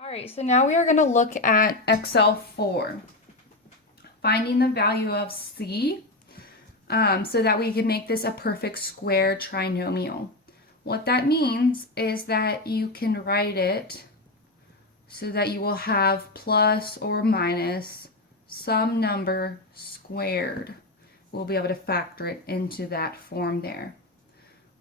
All right, so now we are going to look at XL4, finding the value of C so that we can make this a perfect square trinomial. What that means is that you can write it so that you will have plus or minus some number squared. We'll be able to factor it into that form there.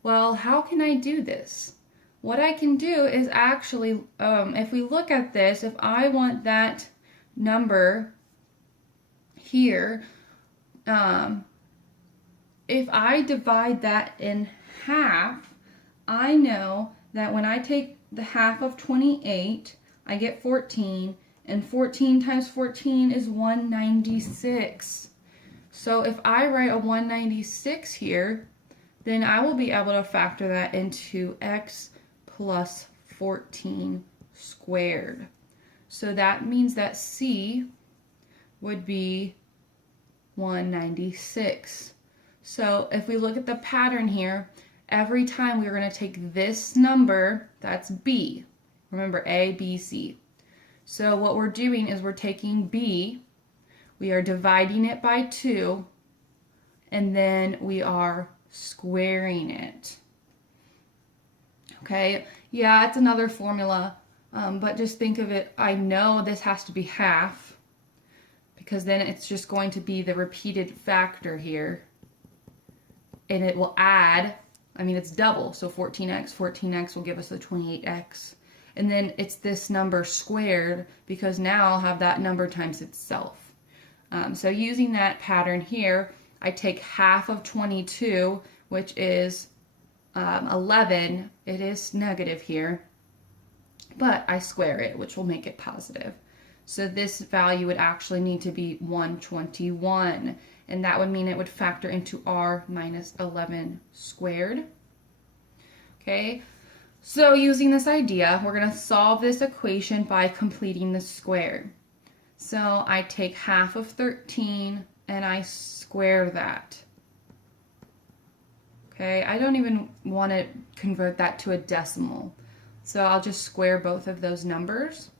Well, how can I do this? What I can do is actually, if we look at this, if I want that number here, if I divide that in half, I know that when I take the half of 28, I get 14, and 14 times 14 is 196. So if I write a 196 here, then I will be able to factor that into x plus 14 squared. So that means that C would be 196. So if we look at the pattern here, every time we're going to take this number, that's B. Remember A, B, C. So what we're doing is we're taking B, we are dividing it by 2, and then we are squaring it. Okay, yeah, it's another formula, but just think of it, I know this has to be half, because then it's just going to be the repeated factor here, and it will add, I mean it's double, so 14x will give us the 28x, and then it's this number squared, because now I'll have that number times itself. So using that pattern here, I take half of 22, which is 11, it is negative here, but I square it, which will make it positive. So this value would actually need to be 121, and that would mean it would factor into r minus 11 squared. Okay, so using this idea, we're going to solve this equation by completing the square. So I take half of 13 and I square that. Okay, I don't even want to convert that to a decimal. So I'll just square both of those numbers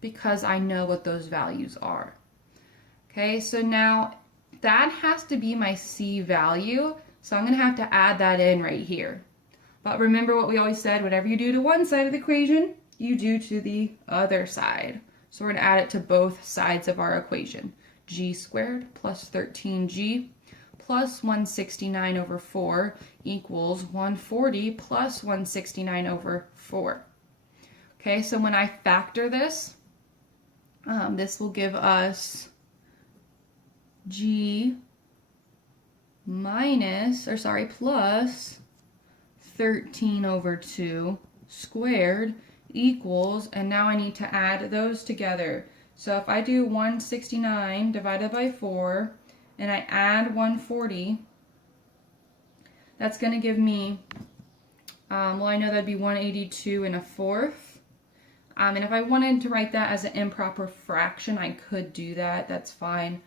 because I know what those values are. Okay, so now that has to be my C value. So I'm going to have to add that in right here. But remember what we always said, whatever you do to one side of the equation, you do to the other side. So we're going to add it to both sides of our equation. G squared plus 13g plus 169 over 4 equals 140 plus 169 over 4. Okay, so when I factor this, this will give us g plus 13 over 2 squared equals, and now I need to add those together. So if I do 169 divided by 4, and I add 140, that's going to give me, well, I know that'd be 182 and a fourth. And if I wanted to write that as an improper fraction, I could do that. That's fine,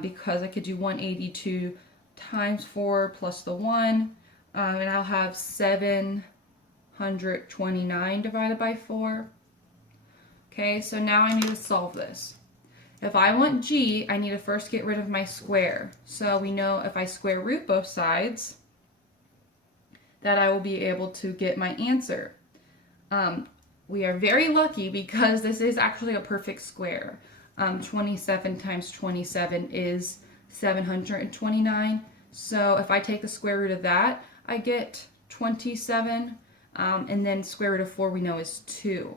because I could do 182 times 4 plus the 1, and I'll have 729 divided by 4. Okay, so now I need to solve this. If I want g, I need to first get rid of my square. So we know if I square root both sides, that I will be able to get my answer. We are very lucky because this is actually a perfect square. 27 times 27 is 729. So if I take the square root of that, I get 27, and then square root of 4 we know is 2.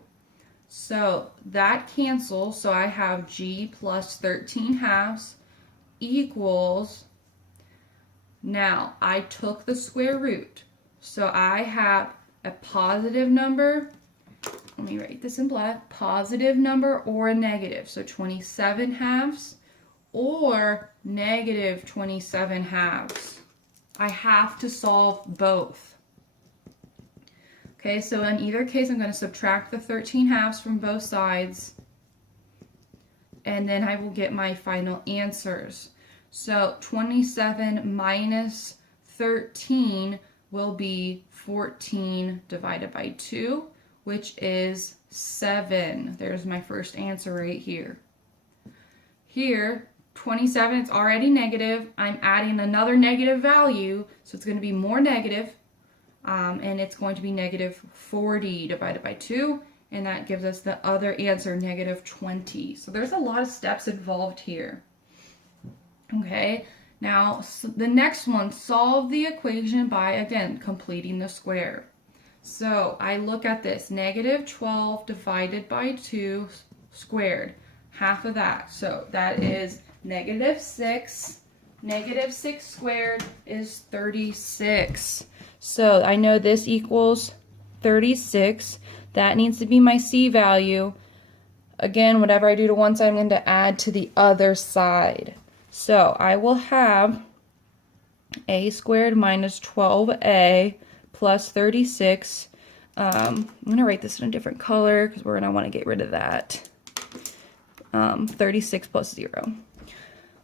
So that cancels, so I have g plus 13 halves equals, now I took the square root, so I have a positive number, let me write this in black, positive number or a negative, so 27 halves or negative 27 halves. I have to solve both. Okay, so in either case, I'm going to subtract the 13 halves from both sides, and then I will get my final answers. So 27 minus 13 will be 14 divided by 2, which is 7. There's my first answer right here. Here, 27, it's already negative. I'm adding another negative value, so it's going to be more negative, and it's going to be negative 40 divided by 2, and that gives us the other answer, negative 20. So there's a lot of steps involved here. Okay, now the next one, solve the equation by, again, completing the square. So I look at this, negative 12 divided by 2 squared, half of that. So that is negative 6. Negative 6 squared is 36. So I know this equals 36. That needs to be my C value. Again, whatever I do to one side, I'm going to add to the other side. So I will have a squared minus 12a plus 36. I'm going to write this in a different color because we're going to want to get rid of that. 36 plus 0.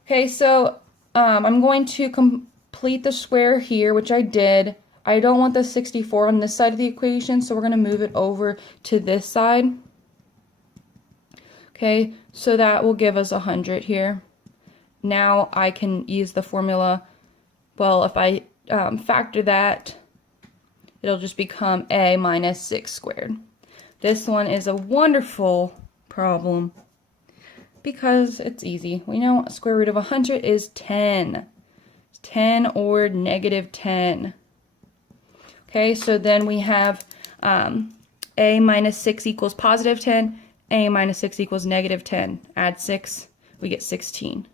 Okay, so I'm going to complete the square here, which I did. I don't want the 64 on this side of the equation, so we're going to move it over to this side. Okay, so that will give us 100 here. Now I can use the formula. Well, if I factor that, it'll just become a minus 6 squared. This one is a wonderful problem because it's easy. We know square root of 100 is 10. 10 or negative 10. Okay, so then we have a minus 6 equals positive 10. A minus 6 equals negative 10. Add 6, we get 16.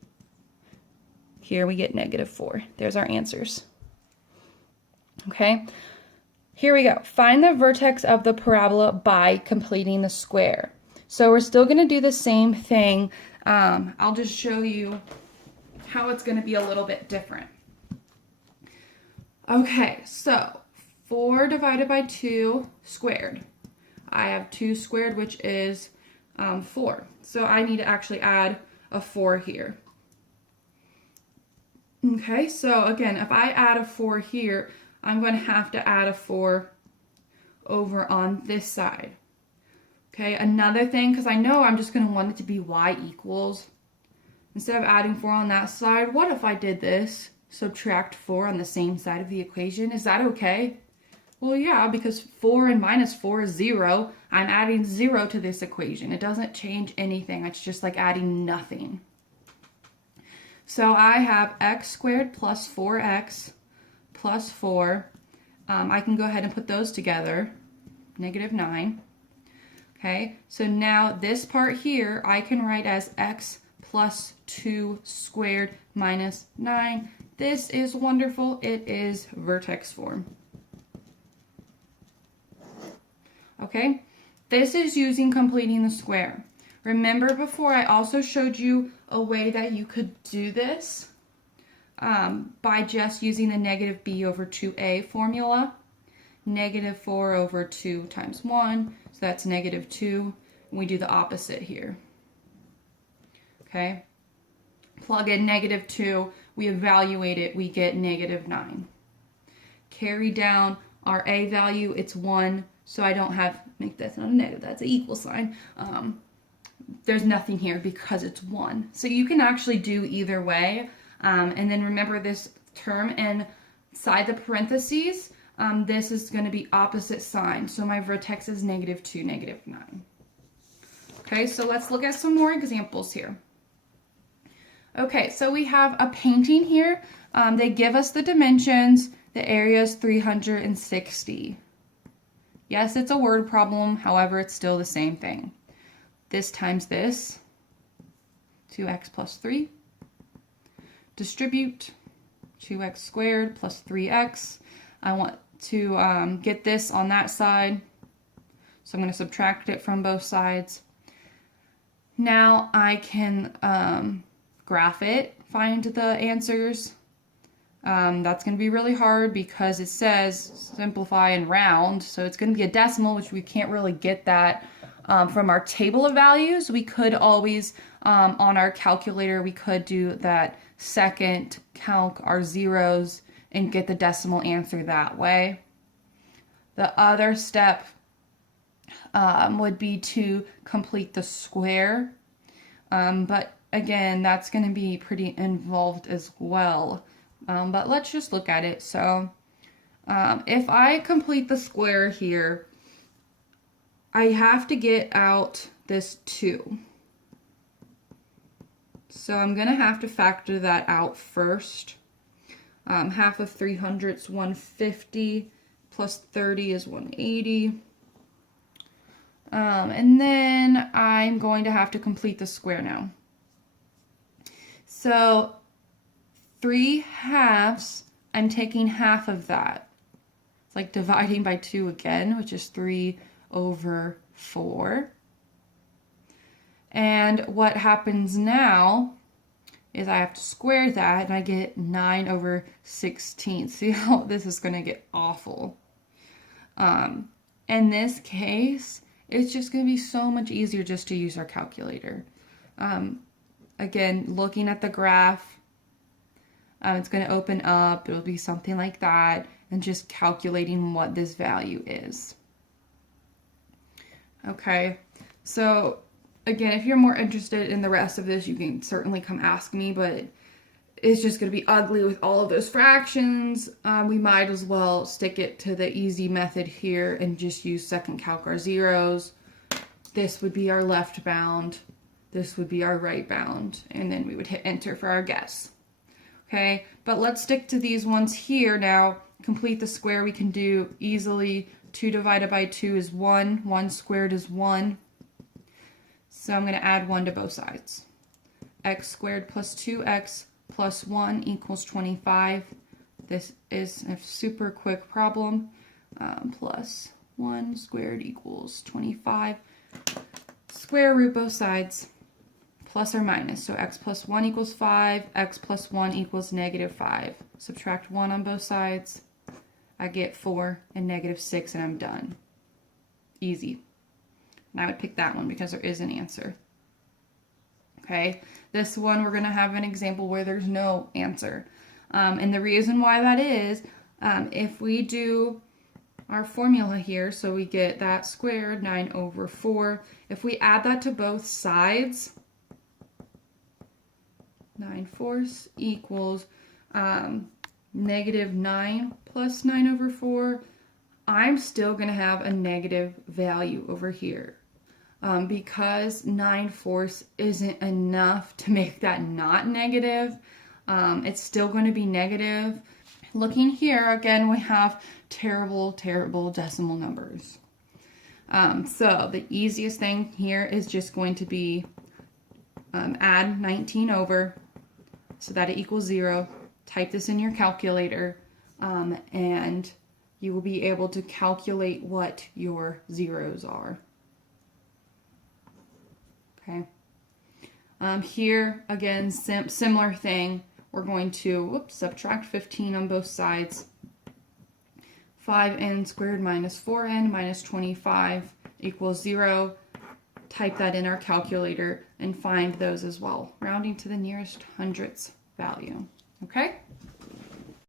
Here we get negative 4. There's our answers. Okay, here we go. Find the vertex of the parabola by completing the square. So we're still going to do the same thing. I'll just show you how it's going to be a little bit different. Okay, so 4 divided by 2 squared. I have 2 squared, which is 4. So I need to actually add a 4 here. Okay, so again, if I add a 4 here, I'm going to have to add a 4 over on this side. Okay, another thing, because I know I'm just going to want it to be y equals. Instead of adding 4 on that side, what if I did this? Subtract 4 on the same side of the equation. Is that okay? Well, yeah, because 4 and minus 4 is 0. I'm adding 0 to this equation. It doesn't change anything. It's just like adding nothing. So I have x squared plus 4x plus 4. I can go ahead and put those together. Negative 9. Okay, so now this part here I can write as x plus 2 squared minus 9. This is wonderful. It is vertex form. Okay, this is using completing the square. Remember before I also showed you a way that you could do this by just using the negative b over 2a formula. Negative 4 over 2 times 1, so that's negative 2. And we do the opposite here. Okay, plug in negative 2, we evaluate it, we get negative 9. Carry down our a value, it's 1, so I don't have, make that not a negative, that's an equal sign. There's nothing here because it's 1. So you can actually do either way. And then remember this term inside the parentheses, this is going to be opposite sign. So my vertex is negative 2, negative 9. Okay, so let's look at some more examples here. Okay, so we have a painting here. They give us the dimensions. The area is 360. Yes, it's a word problem. However, it's still the same thing. This times this, 2x plus 3. Distribute 2x squared plus 3x. I want to get this on that side, so I'm going to subtract it from both sides. Now I can graph it, find the answers. That's going to be really hard because it says simplify and round, so it's going to be a decimal, which we can't really get that from our table of values. We could always, on our calculator, we could do that second, count our zeros, and get the decimal answer that way. The other step would be to complete the square. But again, that's going to be pretty involved as well. But let's just look at it. So if I complete the square here, I have to get out this 2. So I'm going to have to factor that out first. Half of 300 is 150, plus 30 is 180. And then I'm going to have to complete the square now. So 3/2, I'm taking half of that. It's like dividing by 2 again, which is 3/4. And what happens now is I have to square that, and I get 9/16. See how this is going to get awful. In this case, it's just going to be so much easier just to use our calculator. Again, looking at the graph, it's going to open up. It'll be something like that, and just calculating what this value is. Okay, so again, if you're more interested in the rest of this, you can certainly come ask me, but it's just going to be ugly with all of those fractions. We might as well stick it to the easy method here and just use second calc our zeros. This would be our left bound. This would be our right bound. And then we would hit enter for our guess. Okay, but let's stick to these ones here now. Complete the square we can do easily. 2 divided by 2 is 1. 1 squared is 1. So I'm going to add 1 to both sides. X squared plus 2x plus 1 equals 25. This is a super quick problem. Plus 1 squared equals 25. Square root both sides. Plus or minus. So x plus 1 equals 5. X plus 1 equals -5. Subtract 1 on both sides. I get 4 and -6, and I'm done. Easy. And I would pick that one because there is an answer. Okay, this one we're going to have an example where there's no answer. And the reason why that is, if we do our formula here, so we get that squared, 9/4. If we add that to both sides, 9/4 equals -9 plus 9/4. I'm still going to have a negative value over here. Because 9/4 isn't enough to make that not negative, it's still going to be negative. Looking here, again, we have terrible, terrible decimal numbers. So the easiest thing here is just going to be add 19 over so that it equals 0. Type this in your calculator, and you will be able to calculate what your zeros are. Okay. Here, again, similar thing. We're going to subtract 15 on both sides. 5n squared minus 4n minus 25 equals 0. Type that in our calculator and find those as well, rounding to the nearest hundredths value. Okay?